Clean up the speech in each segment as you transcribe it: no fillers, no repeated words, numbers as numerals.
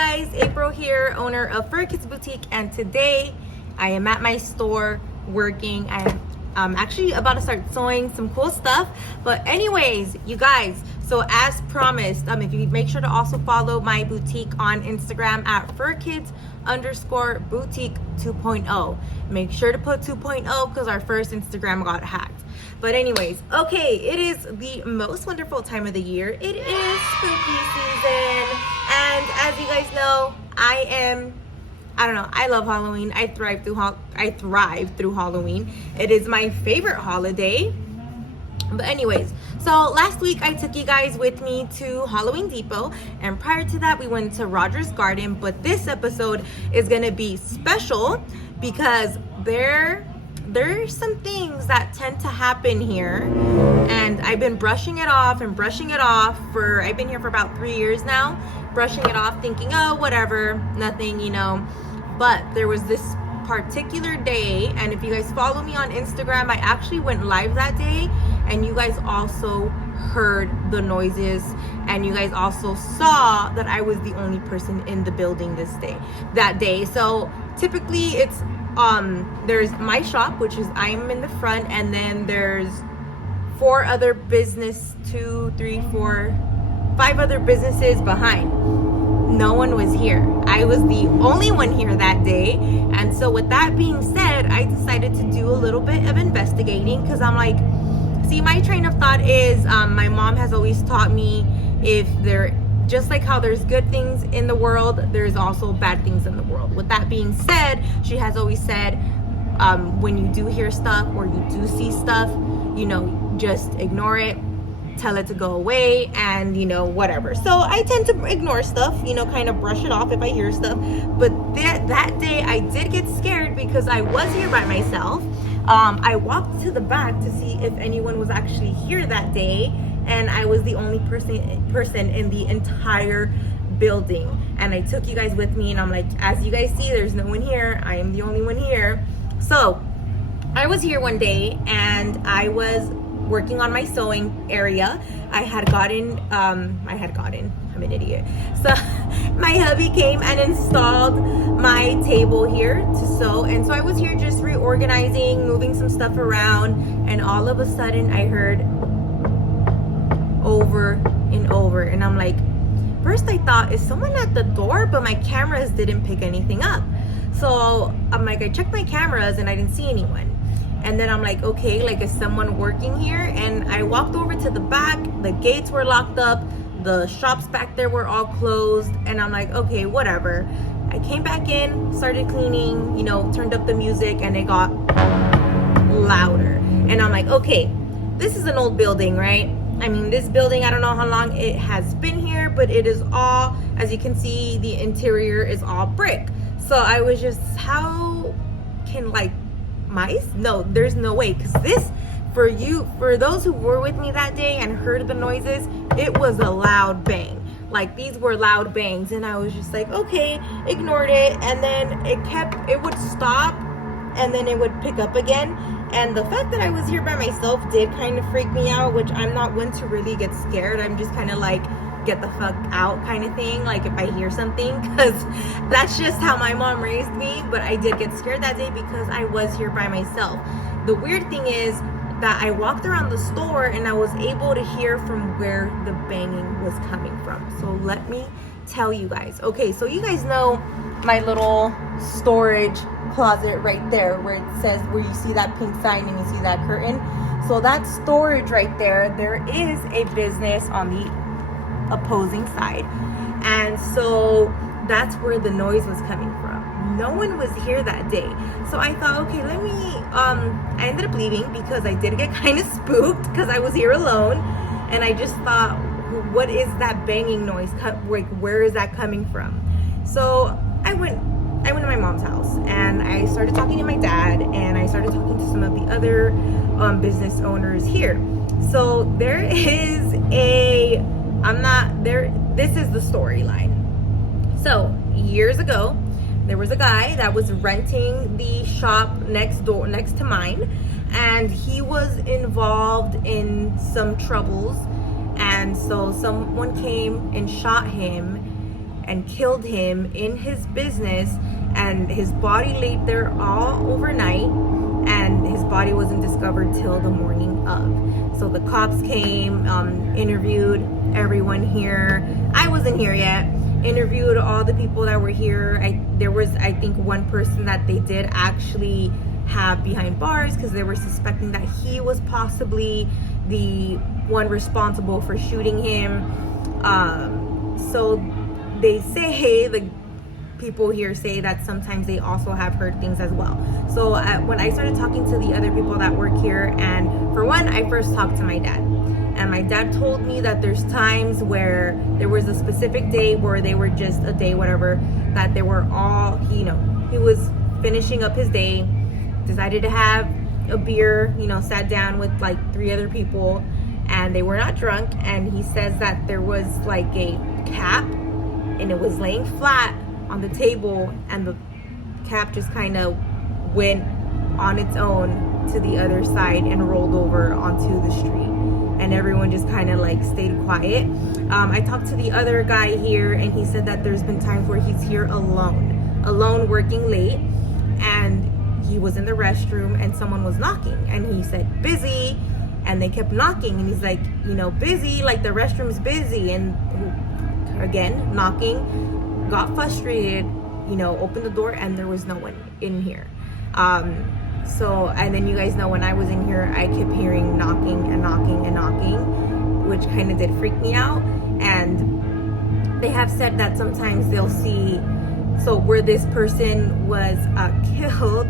guys, April here, owner of Furkids Boutique, and today I am at my store working. I'm actually about to start sewing some cool stuff, but anyways, you guys, so as promised, if you make sure to also follow my boutique on Instagram at Furkids_boutique 2.0. Make sure to put 2.0 because our first Instagram got hacked. But anyways, okay, it is the most wonderful time of the year. It is spooky season, and as you guys know, I love Halloween. I thrive through Halloween. It is my favorite holiday. But anyways, so last week I took you guys with me to Halloween Depot, and prior to that we went to Rogers Garden. But this episode is gonna be special because there's some things that tend to happen here, and I've been brushing it off for, I've been here for about 3 years now, brushing it off thinking, oh, whatever, nothing, you know. But there was this particular day, and if you guys follow me on Instagram, I actually went live that day, and you guys also heard the noises, and you guys also saw that I was the only person in the building that day. So typically it's there's my shop, which is I'm in the front, and then there's 5 other businesses behind. No one was here. I was the only one here that day. And so with that being said, I decided to do a little bit of investigating, because I'm like, see, my train of thought is my mom has always taught me, just like how there's good things in the world, there's also bad things in the world. With that being said, she has always said, when you do hear stuff or you do see stuff, you know, just ignore it, tell it to go away, and you know, whatever. So I tend to ignore stuff, you know, kind of brush it off if I hear stuff. But that day I did get scared because I was here by myself. I walked to the back to see if anyone was actually here that day, and I was the only person in the entire building. And I took you guys with me, and I'm like, as you guys see, there's no one here. I am the only one here. So I was here one day, and I was working on my sewing area. I'm an idiot. So my hubby came and installed my table here to sew, and so I was here just reorganizing, moving some stuff around, and all of a sudden I heard over and over, and I'm like, first I thought, is someone at the door? But my cameras didn't pick anything up. So I'm like, I checked my cameras and I didn't see anyone. And then I'm like, okay, like, is someone working here? And I walked over to the back, the gates were locked up, the shops back there were all closed, and I'm like, okay, whatever. I came back in, started cleaning, you know, turned up the music, and it got louder. And I'm like, okay, this is an old building, right? I mean, this building, I don't know how long it has been here, but it is all, as you can see, the interior is all brick. So I was just, how can, like, mice? No, there's no way, because this, for those who were with me that day and heard the noises, it was a loud bang. Like, these were loud bangs, and I was just like, okay, ignored it. And then it would stop, and then it would pick up again. And the fact that I was here by myself did kind of freak me out, which I'm not one to really get scared. I'm just kind of like, get the fuck out kind of thing, like if I hear something, because that's just how my mom raised me. But I did get scared that day because I was here by myself. The weird thing is that I walked around the store and I was able to hear from where the banging was coming from. So let me tell you guys. Okay, so you guys know my little storage closet right there, where it says, where you see that pink sign and you see that curtain. So that storage right there is a business on the opposing side, and so that's where the noise was coming from. No one was here that day. So I thought, okay, let me I ended up leaving because I did get kind of spooked because I was here alone, and I just thought, what is that banging noise? Like, where is that coming from? So I went to my mom's house, and I started talking to my dad, and I started talking to some of the other business owners here. So there is this is the storyline. So years ago, there was a guy that was renting the shop next to mine, and he was involved in some troubles, and so someone came and shot him, and killed him in his business, and his body laid there all overnight, and his body wasn't discovered till the morning of. So the cops came, interviewed everyone here. I wasn't here yet. Interviewed all the people that were here. There was, I think, one person that they did actually have behind bars because they were suspecting that he was possibly the one responsible for shooting him. So they say, the people here say that sometimes they also have heard things as well. So when I started talking to the other people that work here, and for one, I first talked to my dad, and my dad told me that there's times where there was a specific day where they were just a day, whatever, that they were all, he was finishing up his day, decided to have a beer, sat down with like 3 other people, and they were not drunk. And he says that there was like a cap, and it was laying flat on the table, and the cap just kind of went on its own to the other side and rolled over onto the street, and everyone just kind of like stayed quiet. I talked to the other guy here, and he said that there's been times where he's here alone working late, and he was in the restroom and someone was knocking, and he said busy, and they kept knocking, and he's like, busy, like the restroom's busy, and again knocking. Got frustrated, opened the door, and there was no one in here. So, and then you guys know when I was in here, I kept hearing knocking and knocking and knocking, which kind of did freak me out. And they have said that sometimes they'll see, so where this person was killed,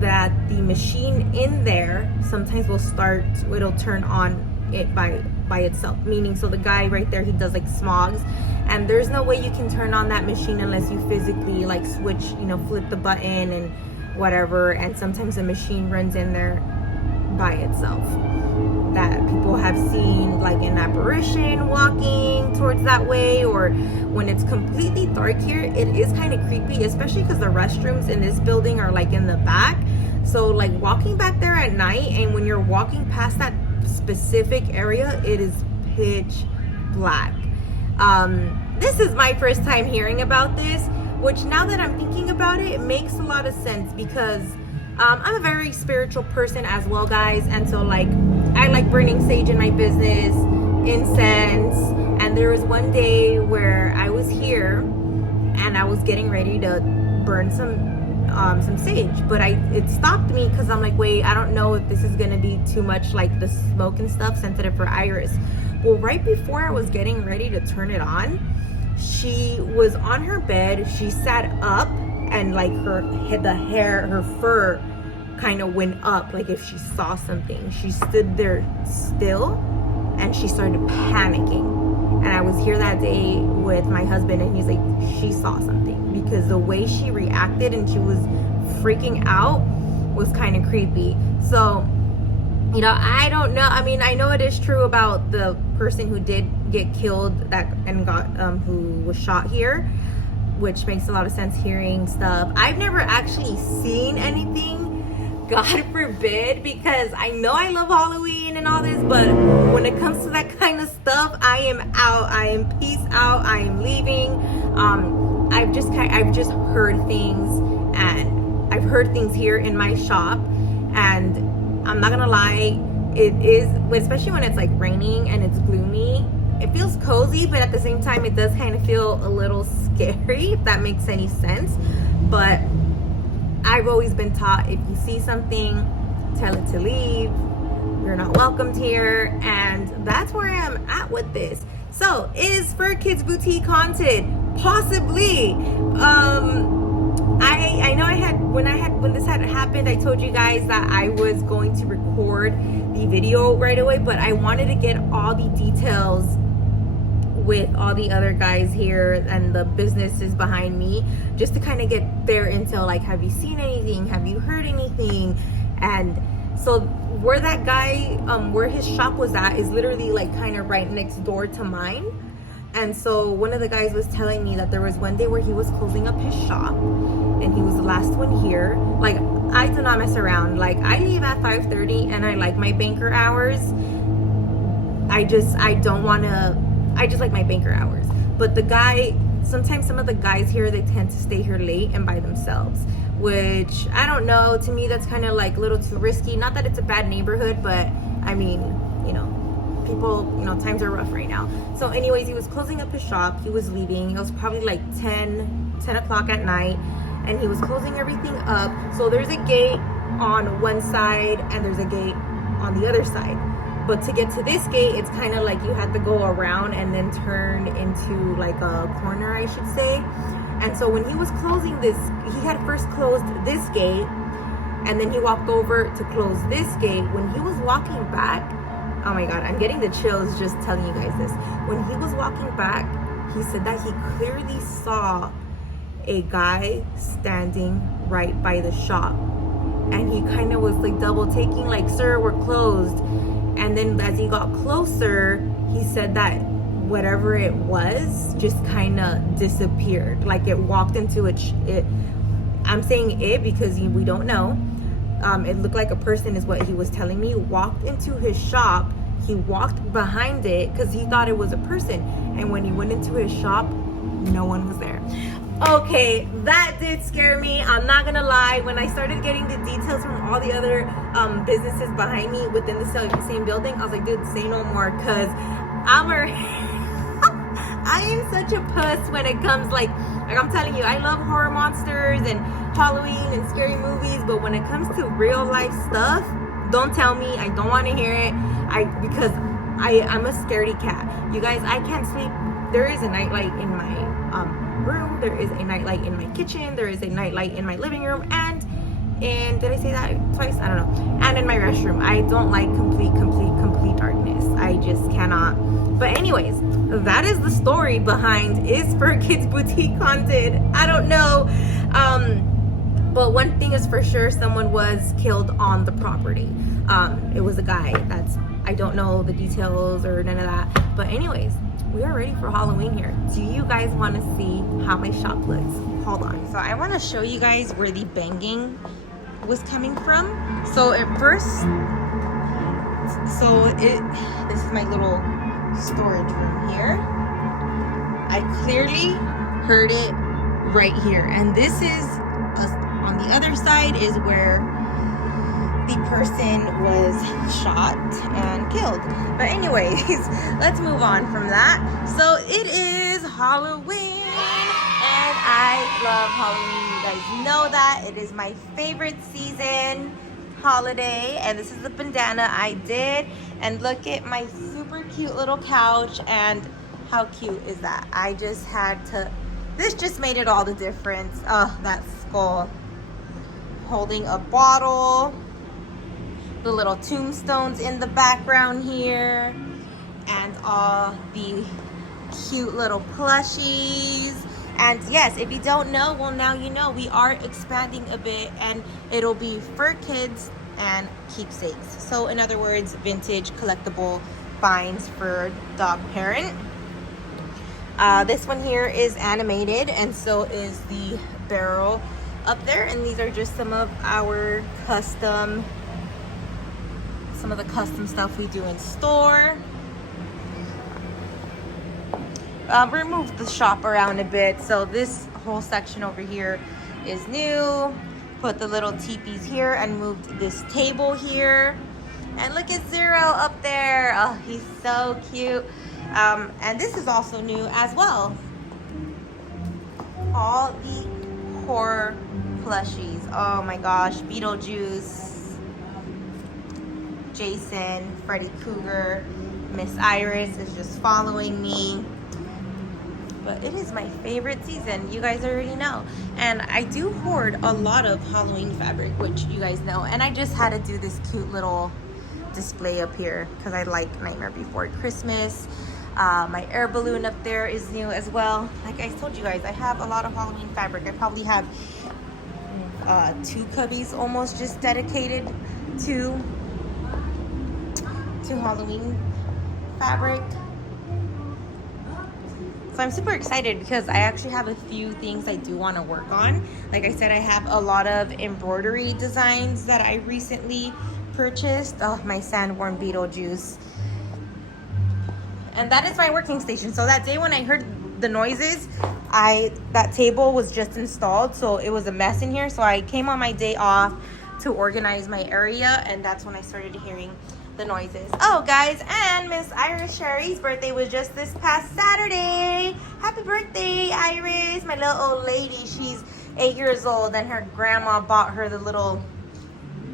that the machine in there sometimes it'll turn on it by itself, meaning, so the guy right there, he does like smogs, and there's no way you can turn on that machine unless you physically like switch, flip the button and whatever, and sometimes the machine runs in there by itself. That people have seen like an apparition walking towards that way, or when it's completely dark here, it is kind of creepy, especially because the restrooms in this building are like in the back. So like walking back there at night, and when you're walking past that specific area, it is pitch black. This is my first time hearing about this, which now that I'm thinking about it, it makes a lot of sense, because I'm a very spiritual person as well, guys, and so like I like burning sage in my business, incense, and there was one day where I was here and I was getting ready to burn some sage, but it stopped me because I'm like, wait, I don't know if this is gonna be too much, like the smoke and stuff, sensitive for Iris. Well, right before I was getting ready to turn it on, she was on her bed, she sat up, and like her fur kind of went up, like if she saw something. She stood there still, and she started panicking. And I was here that day with my husband, and he's like, she saw something, because the way she reacted and she was freaking out was kind of creepy. So, I don't know. I mean, I know it is true about the person who did get killed who was shot here, which makes a lot of sense, hearing stuff. I've never actually seen anything, God forbid, because I know I love Halloween and all this, but when it comes to that kind of stuff, I am out. I am peace out. I am leaving. I've just heard things, and I've heard things here in my shop, and I'm not gonna lie, it is, especially when it's like raining and it's gloomy, it feels cozy, but at the same time it does kind of feel a little scary, if that makes any sense. But I've always been taught, if you see something, tell it to leave. You're not welcomed here, and that's where I am at with this. So, is Furkids Boutique haunted? Possibly. I know when this had happened, I told you guys that I was going to record the video right away, but I wanted to get all the details with all the other guys here and the businesses behind me, just to kind of get their intel, like, have you seen anything, have you heard anything? And so where that guy, where his shop was at, is literally like kind of right next door to mine. And so one of the guys was telling me that there was one day where he was closing up his shop, and he was the last one here. Like, I do not mess around. Like, I leave at 5:30, and I like my banker hours. I just like my banker hours. But the guy sometimes some of the guys here, they tend to stay here late and by themselves, which I don't know. To me, that's kind of like a little too risky. Not that it's a bad neighborhood, but I mean, you know, people, you know, times are rough right now. So anyways, he was closing up his shop. He was leaving. It was probably like 10 o'clock at night, and he was closing everything up. So there's a gate on one side and there's a gate on the other side. But to get to this gate, it's kind of like you had to go around and then turn into like a corner, I should say. And so when he was closing this, he had first closed this gate, and then he walked over to close this gate. When he was walking back, oh my God, I'm getting the chills just telling you guys this. When he was walking back, he said that he clearly saw a guy standing right by the shop. And he kind of was like double taking, like, sir, we're closed. And then as he got closer, he said that whatever it was just kind of disappeared. Like it walked into it. I'm saying it because we don't know. It looked like a person is what he was telling me. Walked into his shop. He walked behind it because he thought it was a person. And when he went into his shop, no one was there. Okay, that did scare me. I'm not gonna lie. When I started getting the details from all the other businesses behind me within the same building, I was like, dude, say no more, because I am such a puss when it comes, like I'm telling you, I love horror monsters and Halloween and scary movies, but when it comes to real life stuff, don't tell me. I don't want to hear it. Because I'm a scaredy cat. You guys, I can't sleep. There is a nightlight in my room. There is a nightlight in my kitchen. There is a nightlight in my living room, and did I say that twice? I don't know. And in my restroom. I don't like complete darkness. I just cannot. But anyways, that is the story behind, is Furkids Boutique haunted? I don't know. But one thing is for sure, someone was killed on the property. It was a guy. I don't know the details or none of that. But anyways, we are ready for Halloween here. Do you guys want to see how my shop looks? Hold on. So I want to show you guys where the banging was coming from. So at first, this is my little storage room here. I clearly heard it right here. And this is, on the other side is where the person was shot and killed. But anyways, let's move on from that. So it is Halloween, and I love Halloween. You guys know that. It is my favorite season holiday, and this is the bandana I did. And look at my super cute little couch, and how cute is that? I just had to, this just made it all the difference. Oh, that skull. Holding a bottle. The little tombstones in the background here, and all the cute little plushies. And yes, if you don't know, well, now you know. We are expanding a bit, and it'll be Furkids and keepsakes. So in other words, vintage collectible finds for dog parent. This one here is animated, and so is the barrel up there. And these are just some of our custom stuff we do in store. Remove the shop around a bit. So this whole section over here is new. Put the little teepees here and moved this table here. And look at Zero up there. Oh, he's so cute. And this is also new as well. All the horror plushies. Oh my gosh, Beetlejuice, Jason, Freddy Krueger, Miss Iris is just following me. But it is my favorite season, you guys already know. And I do hoard a lot of Halloween fabric, which you guys know. And I just had to do this cute little display up here because I like Nightmare Before Christmas. My air balloon up there is new as well. Like I told you guys, I have a lot of Halloween fabric. I probably have 2 cubbies almost just dedicated to Halloween fabric. So I'm super excited because I actually have a few things I do want to work on. Like I said, I have a lot of embroidery designs that I recently purchased. Oh, my sandworm Beetlejuice. And that is my working station. So that day when I heard the noises, that table was just installed, so it was a mess in here. So I came on my day off to organize my area, and that's when I started hearing the noises. Oh, guys, and Miss Iris Sherry's birthday was just this past Saturday. Happy birthday, Iris, my little old lady. She's 8 years old, and her grandma bought her the little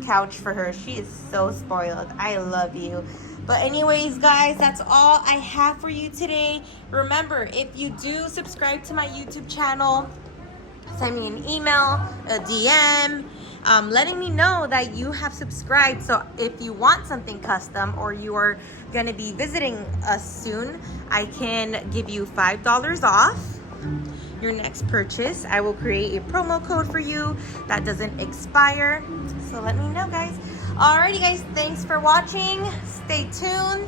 couch for her. She is so spoiled. I love you. But anyways, guys, that's all I have for you today. Remember, if you do subscribe to my YouTube channel, send me an email, a DM, letting me know that you have subscribed. So if you want something custom or you are going to be visiting us soon, I can give you $5 off your next purchase. I will create a promo code for you that doesn't expire. So let me know, guys. Alrighty, guys, thanks for watching. Stay tuned.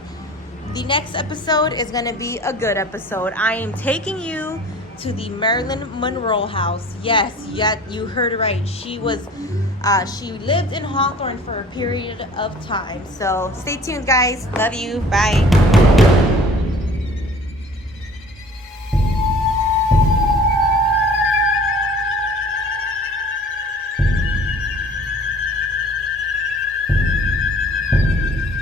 The next episode is going to be a good episode. I am taking you to the Marilyn Monroe house. Yes, you heard right. She lived in Hawthorne for a period of time. So stay tuned, guys. Love you. Bye.